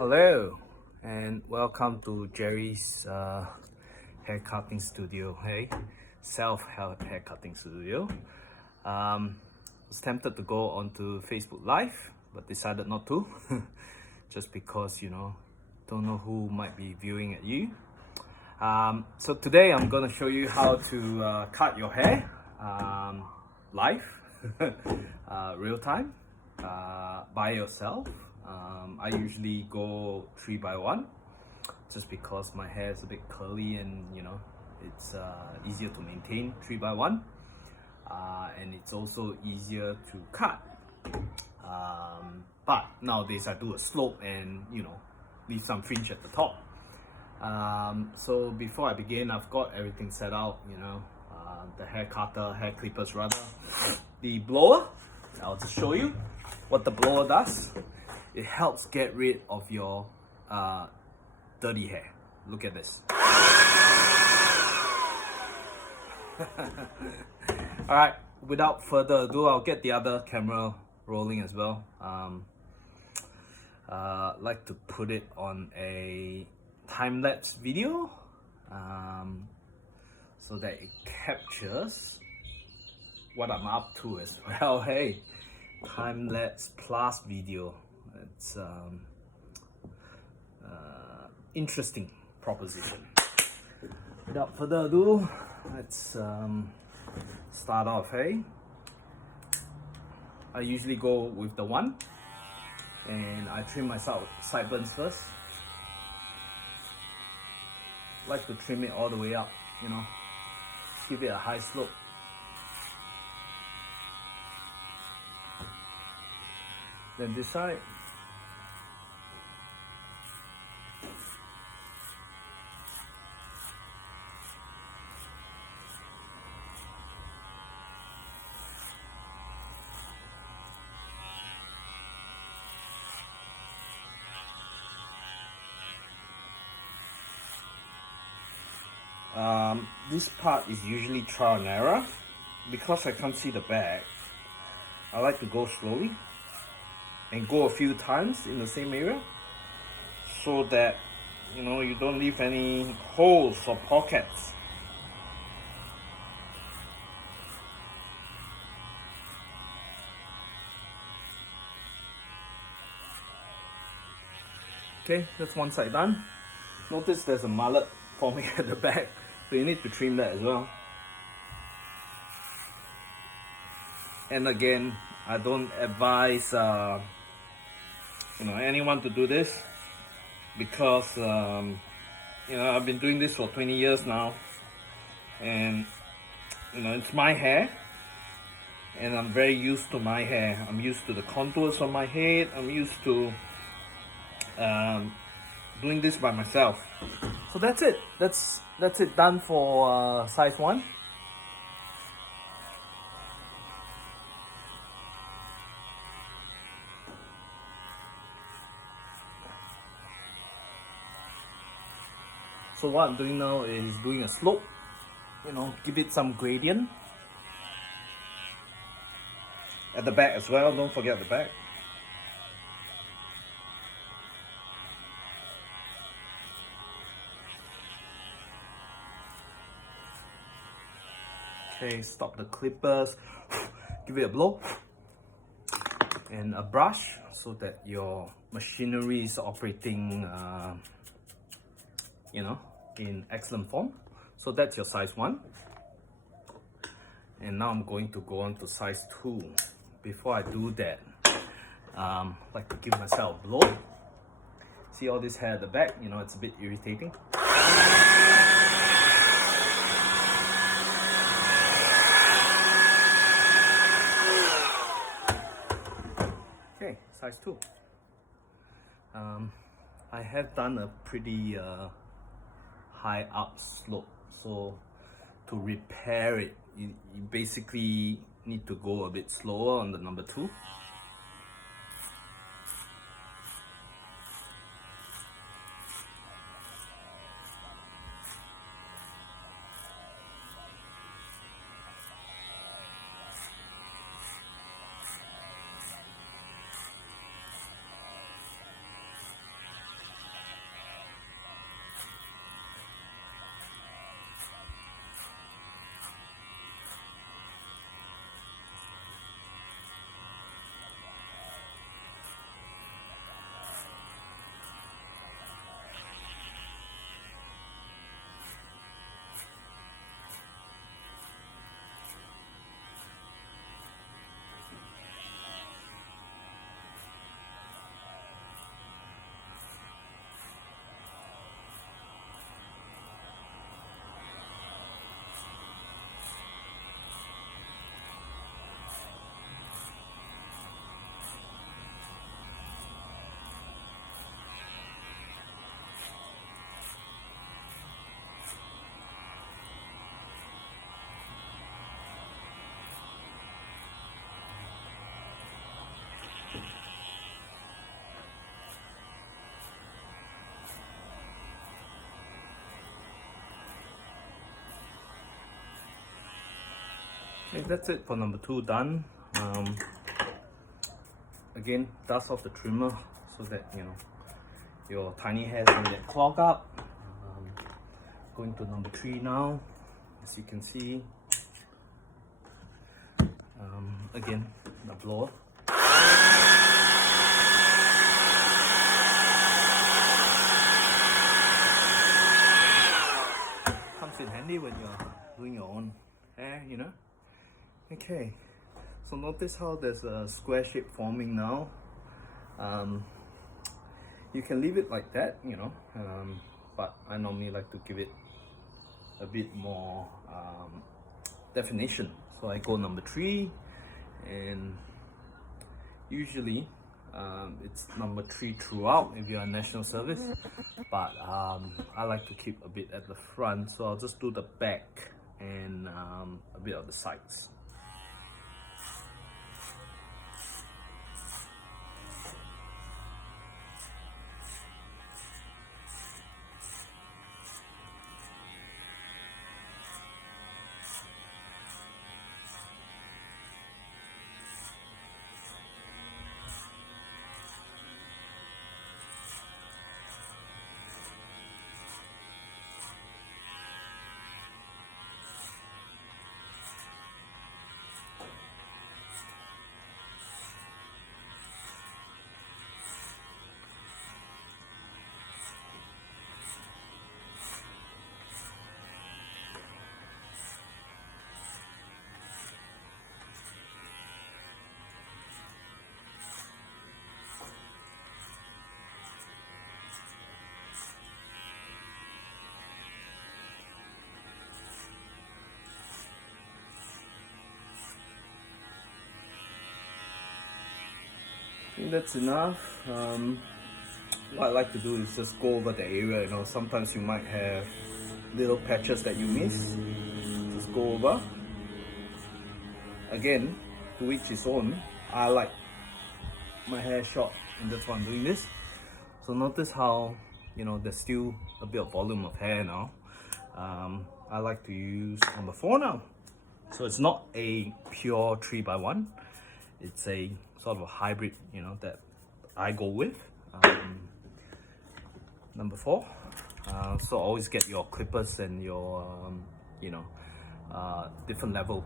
Hello and welcome to Jerry's hair cutting studio. Hey, self hair cutting studio. Was tempted to go onto Facebook Live, but decided not to, just because don't know who might be viewing at you. So today I'm gonna show you how to cut your hair live, real time, by yourself. I usually go 3x1 just because my hair is a bit curly and it's easier to maintain 3x1, and it's also easier to cut. But nowadays I do a slope and leave some fringe at the top. So before I begin, I've got everything set out, the hair cutter, hair clippers rather, the blower. I'll just show you what the blower does. It helps get rid of your dirty hair. Look at this. Alright, without further ado, I'll get the other camera rolling as well. Like to put it on a time-lapse video so that it captures what I'm up to as well. Hey, time-lapse plus video. It's interesting proposition. Without further ado, let's start off. Hey, I usually go with the one, and I trim my sideburns first. Like to trim it all the way up, give it a high slope. Then this side. This part is usually trial and error. Because I can't see the back, I like to go slowly and go a few times in the same area so that you don't leave any holes or pockets. Okay, that's one side done. Notice there's a mullet forming at the back, so you need to trim that as well. And again, I don't advise anyone to do this because I've been doing this for 20 years now, and it's my hair, and I'm very used to my hair. I'm used to the contours on my head. I'm used to doing this by myself. So that's it. That's it done for size 1. So what I'm doing now is doing a slope, give it some gradient. At the back as well, don't forget the back. Okay, stop the clippers, give it a blow, and a brush so that your machinery is operating in excellent form. So that's your size 1, and now I'm going to go on to size 2. Before I do that, I like to give myself a blow. See all this hair at the back, it's a bit irritating. Okay, size 2. I have done a pretty high up slope, so to repair it, you basically need to go a bit slower on the number 2. Okay, that's it for number 2 done. Again, dust off the trimmer so that your tiny hairs don't get clogged up. Going to number 3 now. As you can see, again, the blower. Comes in handy when you're doing your own hair, Okay, so notice how there's a square shape forming now. You can leave it like that, but I normally like to give it a bit more definition. So I go number 3, and usually it's number 3 throughout if you're on national service, but I like to keep a bit at the front, so I'll just do the back and a bit of the sides. I think that's enough. What I like to do is just go over the area. Sometimes you might have little patches that you miss. Just go over. Again, to each his own. I like my hair short, and that's why I'm doing this. So notice how there's still a bit of volume of hair now. I like to use number 4 now. So it's not a pure 3x1. It's a sort of a hybrid, that I go with. Number 4. So always get your clippers and your, different level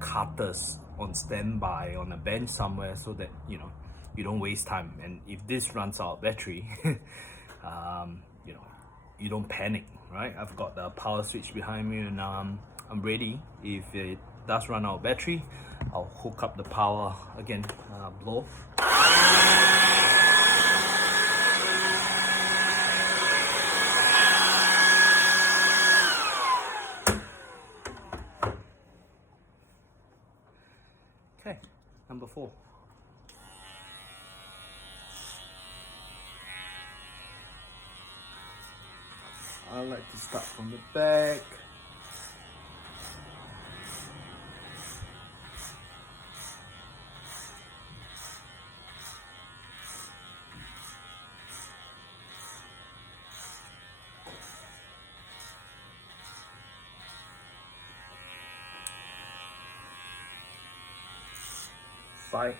cutters on standby on a bench somewhere, so that you don't waste time. And if this runs out of battery, you don't panic, right? I've got the power switch behind me, and I'm ready. If it does run out of battery, I'll hook up the power again, blow. Okay, number 4. I like to start from the back. Side.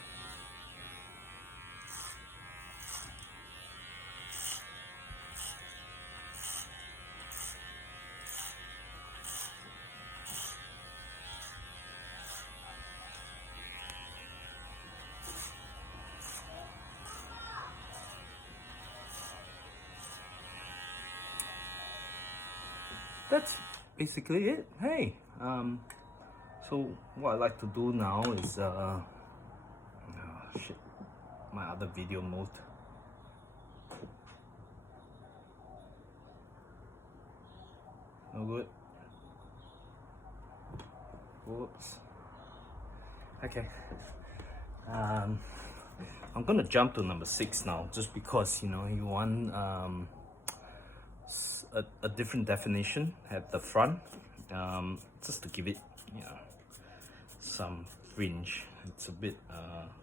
That's basically it. Hey, so what I like to do now is shit, my other video mode. No good. Whoops. Okay. I'm gonna jump to number 6 now, just because you want a different definition at the front, just to give it some fringe. It's a bit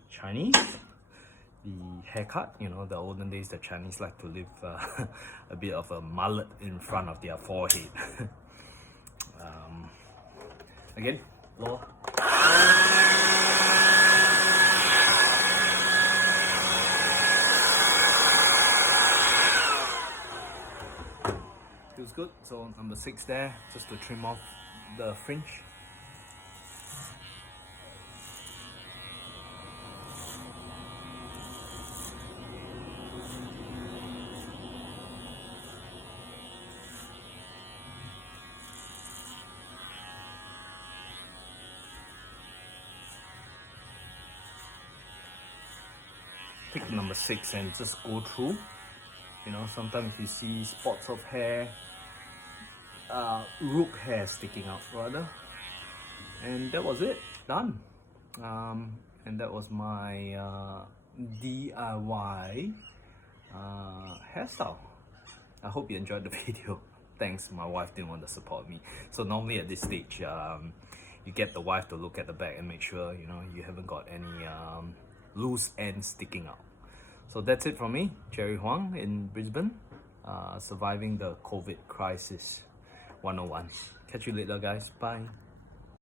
Chinese, the haircut. The olden days, the Chinese like to leave a bit of a mullet in front of their forehead. Again, lower. Feels good. So number 6 there, just to trim off the fringe. Pick number 6 and just go through. You know, sometimes you see spots of hair, root hair sticking out rather. And that was it, done. And that was my DIY hairstyle. I hope you enjoyed the video. Thanks, my wife didn't want to support me. So normally at this stage, you get the wife to look at the back and make sure, you know, you haven't got any loose ends sticking out. So that's it from me, Jerry Huang in Brisbane, surviving the COVID crisis 101. Catch you later, guys. Bye.